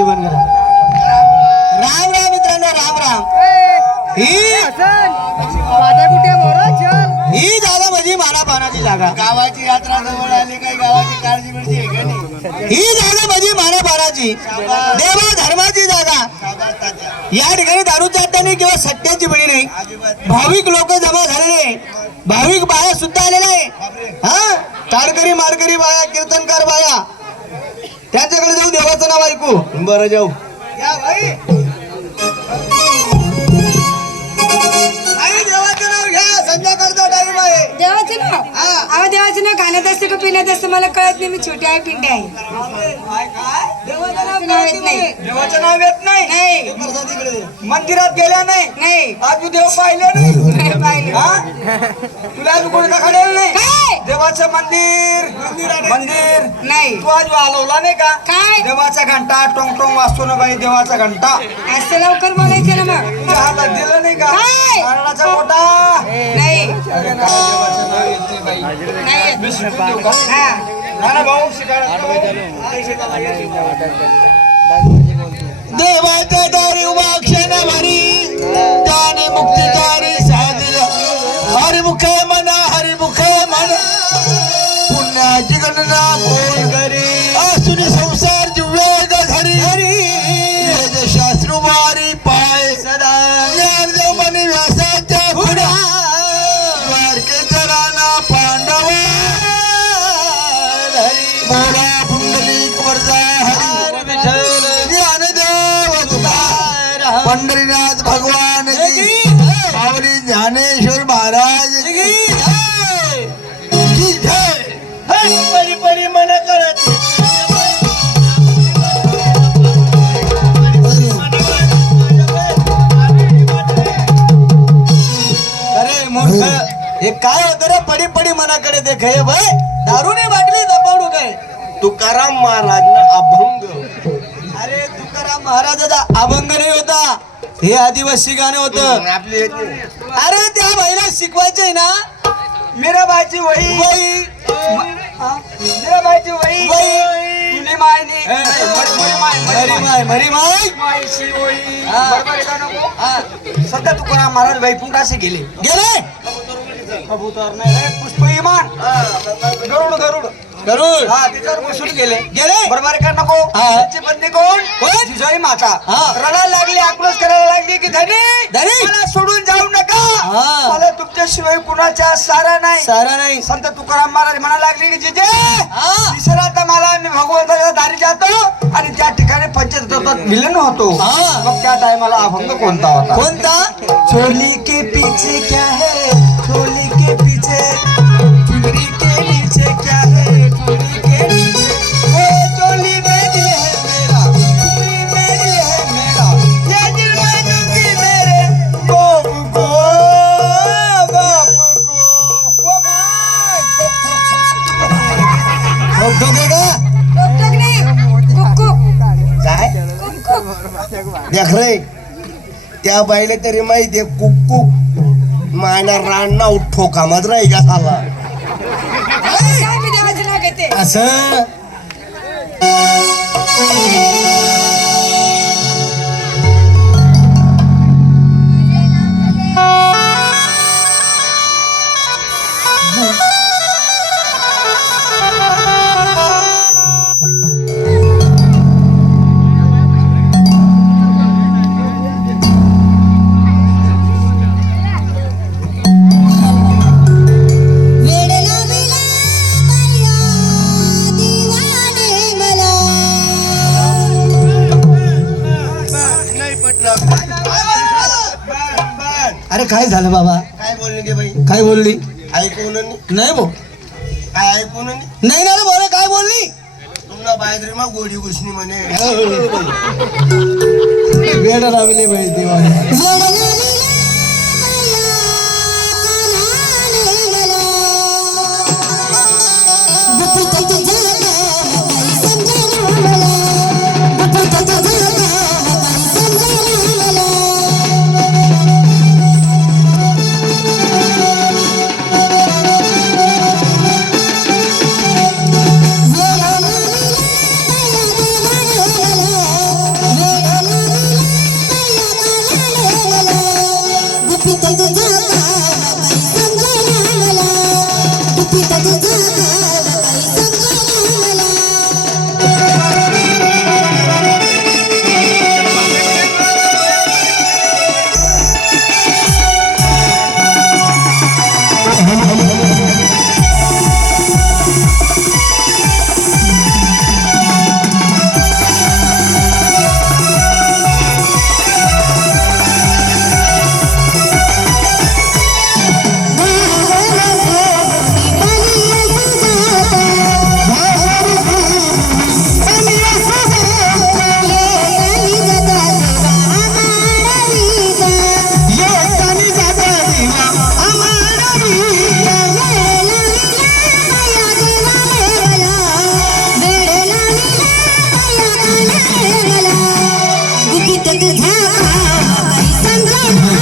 ती बंद करा. राम राम मित्रांनो, राम राम. ही जागा म्हणजे माना पानाची जागा. गावाची यात्रा जवळ आली काही गावाची काळजी मिळते आहे का नाही? ही जागा म्हणजे माना पानाची देवा धर्माची जागा. या ठिकाणी दारू जाताना किंवा सट्ट्याची बळी नाही. भाविक लोक जमा झालेले, भाविक बाया सुद्धा आलेल्या आहे. हा, कारकरी मारकरी बाया, कीर्तनकार बाया, त्यांच्याकडे जाऊ देवाचं नाव ऐकू. बरं जाऊ. या बाई, आई देवाचं नाव घ्या. संध्याकाळचा टाइम आहे. देवाचं नाव? अहो देवाचं नाव खाण्यात असतं का पिण्यात असतं मला कळत नाही. मी छोटी आहे, पिंडी आहे. काय देवाचं नाव येत नाही. देवाचं नाव येत नाही. नाही मंदिरात गेल्या नाही. नाही आज तू देव पाहिले नाही. नाही पाहिलं. हा? तुला अजून कोणी दाखवलेलं नाही काय? देवाचं मंदिर मंदिर नाही. तू आज वालवला नाही का? काय? देवाचा घंटा टोंग टोंग वाजतो ना बाई, देवाचा घंटा. असं लवकर बोलायचं ना मग. तुझ्या हातात दिलं नाही का? काय? नारळाचा मोठा. नाही देवाचं नाव येते बाई. नाही येत. देऊ का? हा. नाना भाऊ देवाच्या दारी उभा क्षण भरी त्याने मुक्तिदारी साधल्या. हरिमुख म्हणा, हरिमुख म्हणा, पुण्याची गणना कोण करी. असुनी संसार जिव्हेग धरी, वेद शास्त्र वारी पाय सदा. ज्ञानदेव मनी व्यासाच्या पुढा, द्वारकेश्वराना पांडवा धरी. बोला पुंडलिक वरजा हरी विठ्ठल, ज्ञानदेव तुकाराम, पंढरीनाथ भगवान की, माऊली ज्ञानेश्वर महाराज की जय. परी परी मन करत अरे मूर्ख, हे काय होतं रे? पडी पडी मनाकडे देख. हे भाई दारूने बाटली दबावू काय? तुकाराम महाराजना अभंग. अरे तुकाराम महाराजाचा अभंग नाही होता, हे आदिवासी गाणं होतं. आपली अरे त्या बाईला शिकवायचंय ना. मीराबाईची वही बाई, मीराबाईची वही तुली मायनी मरी माय, मरी माय. मायची वही. हा. बरोबर आहे का नको? हा, सध्या तुकाराम महाराज वैकुंठाशी गेले. गेले कबूतर नाही रे, पुष्प विमान. गरुड गरुड गरुड. हा, तिच्यावर बसून गेले. गेले. बरोबर आहे का नको? हा. त्याची बंदी कोण? कोण? जिजाई माता. हा. रडायला लागली, आक्रोश करायला लागली की धनी धनी. मला सोडून जाऊ नका. हा. मला तुमच्याशिवाय कुणाच्या सारा नाही. सारा नाही. संत तुकाराम महाराज म्हणा लागले की जिजे हा. विसरा आता मला, मी भगवंताच्या दारी जातो आणि त्या ठिकाणी पंचतत्वात विलीन होतो. हा. मग त्या टायमाला अभंग कोणता होता? कोणता? चोली के पीछे क्या है, चोली के पीछे, चुनरी के नीचे क्या है, चोली के नीचे. ओ चोली में दिल है मेरा, चुनरी में दिल है मेरा, ये दिल मैं दूंगी मेरे बाप को, बाप को. Oh my. ठोके का? टोकटोक नाही. कुक काय कुक. देख रे, त्या बाईला तरी माहितीये कुक कुक मायना रान ठोका मज राही का झाला. काय मी देवाचं नाव घेते. असं अरे काय झालं बाबा? काय बोलली गे बाई? काय बोलली? ऐकून नाही भाऊ. काय ऐकून नाही ना रे बोले, काय बोलली? तुमला बाहेर मग गोडी घुसणी म्हणे. वेळ लावले बाई देवाने. तुझा संजय